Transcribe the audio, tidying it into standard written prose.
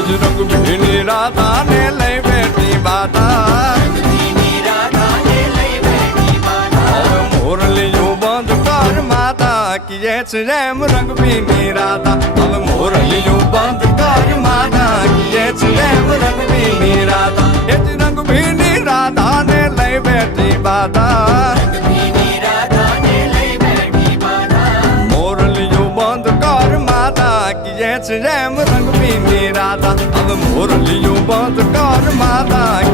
જ રંગ ભીની રાધા ને લઈ બેઠી બાધા મોરલિયું બંધ કર માતા કીએ છે એમ રંગ ભીની રાધા હવે મોરલિયું બંધ કર માતા કીએ છે એમ રંગ ભીની રાધા એ જ રંગ ભીની રાધા ને લઈ બેઠી બાધા મોરલિયું બંધ કર માતા કીએ છે એમ રંગ ભીની રાધા હવે મોરલિયું બંધ કર માતા